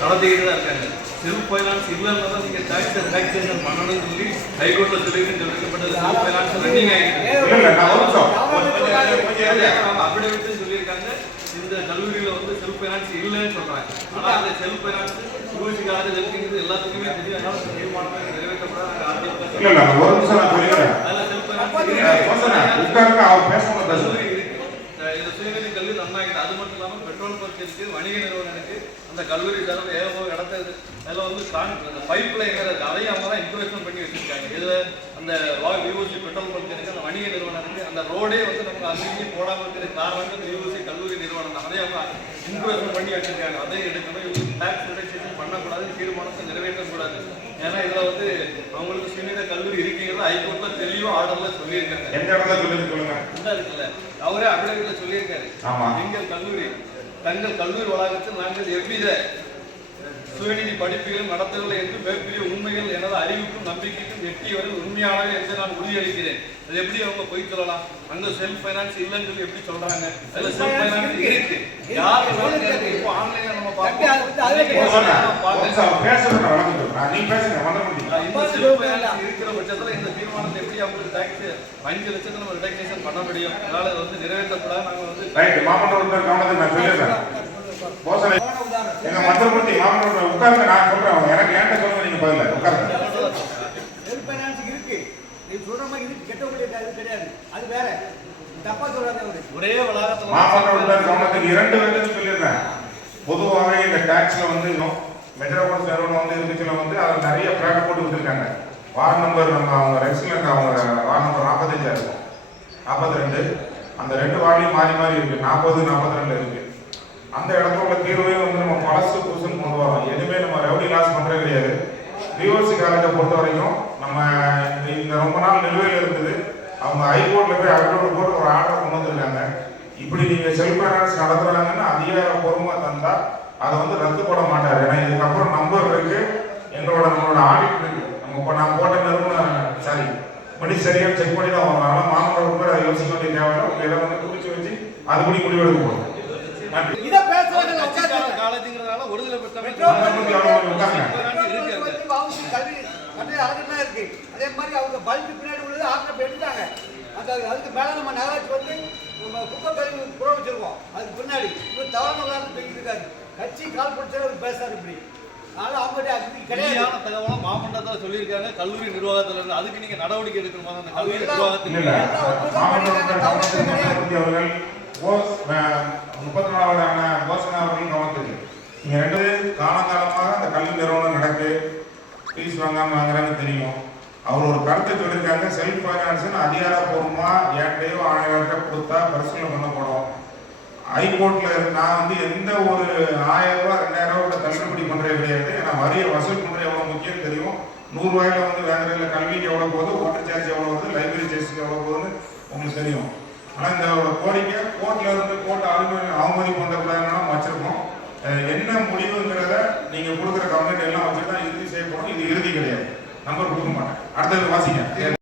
நடத்திக்கிட்டு தான் இருக்காங்க. செல்ஃப் ஃபைனான்ஸ் இல்லைன்னா தான் நீங்கள் டேக்ஸ் ரிலாக்ஸேஷன் பண்ணணும்னு சொல்லி ஹைகோர்ட்டில் சொல்லியிருக்குன்னு சொல்லியிருக்கப்பட்டது செல்ஃப் ஃபைனான்ஸ் ரன்னிங் ஆகிட்டு அபிடவிட்டு சொல்லியிருக்காங்க. இந்த கல்லூரியில வந்து செல்ஃப் ஃபைனான்ஸ் இல்லைன்னு சொல்றாங்க. ஆனா அந்த செல்ஃப் ஃபைனான்ஸ் காலேஜ் இருக்குங்கிறது எல்லாத்துக்குமே தெரியும் அதனால தீர்மானமே நிறைவேற்றப்படாத அதுல செல்ஃப் ஃபைனான்ஸ் உட்காருங்க அவர் கல்லூரி இருக்கு அஹ் இந்த சுயநிதி கல்வி நன்னாகிட்டு அது மட்டும் இல்லாமல் பெட்ரோல் பங்க் இருக்கு வணிக நிறுவனம் இருக்கு. அந்த கல்லூரி தரம் ஏகோ இடத்த அதில் வந்து கான் அந்த பைப் இருக்கு அதையும் அவங்க தான் இன்வெஸ்ட்மெண்ட் பண்ணி வச்சிருக்காங்க. இதுல அந்த யூசி பெட்ரோல் பங்க் இருக்கு அந்த வணிக நிறுவனம் இருக்கு. அந்த ரோடே வந்து நமக்கு அங்கேயும் போடாமல் இருக்கிற காரணம் இந்த யூசி கல்லூரி நிறுவனம் தான். அதையும் அவங்க இன்வெஸ்ட்மெண்ட் பண்ணி வச்சிருக்காங்க. அதையும் எடுக்கணும். இவங்களுக்கு டேக்ஸ் ரிடக்ஷன் பண்ணக்கூடாது தீர்மானத்தை நிறைவேற்றக்கூடாது. ஏன்னா இதுல வந்து அவங்களுக்கு சுயநிதி கல்லூரி இருக்குங்கிறது ஹைகோர்ட்ல தெளிவா ஆர்டர்ல சொல்லியிருக்காங்க. எந்த இடத்துல இந்த இருக்குல்ல அவரே அபிடவிட்ல சொல்லியிருக்காரு. எங்கள் கல்லூரி. தங்கள் கல்லூரி வளாகத்தில் நாங்கள் எவ்வித சுயநிதி படிப்புகளும் நடத்தவில்லை என்று மிகப்பெரிய உண்மைகள் எனது அறிவுக்கும் நம்பிக்கைக்கும் எட்டியவரை உண்மையானவை என்று நான் உறுதியளிக்கிறேன். அது எப்படி அவங்க பொய் சொல்லலாம்? அங்க செல்ஃப் ஃபைனான்ஸ் இல்லைன்னு சொல்லி எப்படி சொல்றாங்க? அதுல செல்ஃப் ஃபைனான்ஸ் இருக்கு. யார். இப்போ ஆன்லைன்ல நம்ம இருக்கிற பட்சத்துல இந்த தீர்மானத்தை எப்படி அவங்களுக்கு டாக்ஸ் அஞ்சு லட்சத்தை நம்ம ரிடக்ஷன் பண்ண முடியும். அதனால அது வந்து நிறைவேற்றப்படாத. நாங்க வந்து போசனை எங்க மந்திரமூர்த்தி மாமன்ற உறுப்பினர் உட்காருங்க நான் சொல்றேன் அவங்க. எனக்கு ஏன்ட்ட சொல்லுங்க நீங்க பதில? உட்காருங்க. செல்ஃப் ஃபைனான்ஸ் இருக்கு. நீ சொல்ற மாதிரி இருக்கு. கெட்டவங்களுடைய அது கிடையாது. அது வேற. தப்பா சொல்றாரு அவரு. ஒரே வளாகத்துல மாமன்ற உறுப்பினர் கவனத்துக்கு இரண்டு பேருக்கு சொல்லிடுறேன் பொதுவாகவே இந்த டாக்ஸ்ல வந்து மெட்ரோபாலிஸ் நிறுவனம் வந்து இருந்துச்சுல வந்து அதில் நிறைய பிளாட் போட்டு வச்சிருக்காங்க. வார்டு நம்பர் நம்ம அவங்க ரெசிடென்ட் அவங்க வார்டு நம்பர் நாற்பத்தஞ்சா இருக்கும். நாற்பத்தி ரெண்டு. அந்த ரெண்டு வார்டையும் மாறி மாறி இருக்கு. நாற்பது நாற்பத்தி ரெண்டு இருக்கு. அந்த இடத்துல உள்ள தீர்வையும் வந்து நம்ம பழசு புதுசுன்னு கொண்டு வரோம் எதுவுமே நம்ம ரெவடி லாஸ் பண்ணுறது கிடையாது. பிஓசி காலேஜை பொறுத்த வரைக்கும் நம்ம இந்த ரொம்ப நாள் நிலுவையில் இருந்தது. அவங்க ஹைகோர்ட்ல போய் அகற்றோடு போட்டு ஒரு ஆர்டர் கொண்டு வந்திருக்காங்க. இப்படி நீங்க செல்ஃப் ஃபைனான்ஸ் நடத்துறாங்கன்னு அதிகாரப்பூர்வமா தந்தா அதை வந்து ரத்து பண்ண மாட்டார். ஏன்னா இதுக்கப்புறம் நம்பர் இருக்கு எங்களோட நம்மளோட ஆடிட் இருக்கு நம்ம இப்போ நான் போட்ட நிறுவனம் சாரி படி சரியாக செக் பண்ணி தான் வரும். அதனால மாமன்ற அதை யோசிக்க வேண்டிய தேவையில்லை. உங்க இதை வந்து குடிச்சு வச்சு அதுபடி முடிவெடுக்க போகிறோம் இத பேசுறாங்க உட்கார்ந்து காலேஜுங்கிறதுனால ஒருதலை அழகுதான் இருக்கு. அதே மாதிரி அவங்க பல்பு பின்னாடி உள்ளது ஆக்கிரமிப்பு எடுத்தாங்க அந்த அதுக்கு மேல நம்ம நகராட்சி வந்து நம்ம குப்பை கழிவு புற வச்சிருக்கோம். அதுக்கு பின்னாடி. இவர் தவறான உதாரணம் சொல்லிட்டு இருக்காரு. கட்சி கால் பிடிச்சா அவர் பேசாரு இப்படி. அதனால அவங்ககிட்ட அது கிடையாது. சரியான தகவலை மாமன்றத்தில் சொல்லியிருக்காங்க. கல்லூரி நிர்வாகத்துல இருந்து அதுக்கு நீங்க நடவடிக்கை எடுக்கணுமா? அந்த கல்லூரி நிர்வாகத்தில். போஸ் முப்பத்தி நாலாவது ஆன போசனா அவர்கள் கவனத்துக்கு நீங்க ரெண்டு காலங்காலமாக அந்த கல்வி நிறுவனம் நடக்கு. ஃபீஸ் வாங்காம வாங்குறாங்கன்னு தெரியும். அவர் ஒரு கருத்தை சொல்லியிருக்காங்க. செல்ஃப் ஃபைனான்ஸ் அதிகாரப்பூர்வமா ஏட்டையோ ஆணையர்கிட்ட கொடுத்தா பரிசீலனை பண்ணப்படும். ஹைகோர்ட்ல நான் வந்து எந்த ஒரு ஆயிரம் ரூபாய் ரெண்டாயிரம் ரூபாய் தள்ளுபடி பண்றது கிடையாது. ஏன்னா வரியை வசூல் பண்றது எவ்வளவு முக்கியம் தெரியும். நூறுரூவாயில் வந்து வேங்குறதுல கல்விக்கு எவ்வளவு போகுது? வாட்டர் சார்ஜ் எவ்வளவு வருது? லைப்ரரி சார்ஜ் எவ்வளவு போகுதுன்னு உங்களுக்கு தெரியும். ஆனால் இந்த கோரிக்கை கோர்ட்டில் இருந்து கோர்ட் அவமதி அவமதிப்பு பண்ணக்கூடாதுன்னு வச்சிருக்கோம். என்ன முடிவுங்கிறத நீங்கள் கொடுக்குற கம்ப்ளைண்ட் எல்லாம் வச்சுட்டு தான் இறுதி செய்யப்படும் இது இறுதி கிடையாது. நம்பர் கொடுக்க மாட்டேன். அடுத்தது வாசிங்க.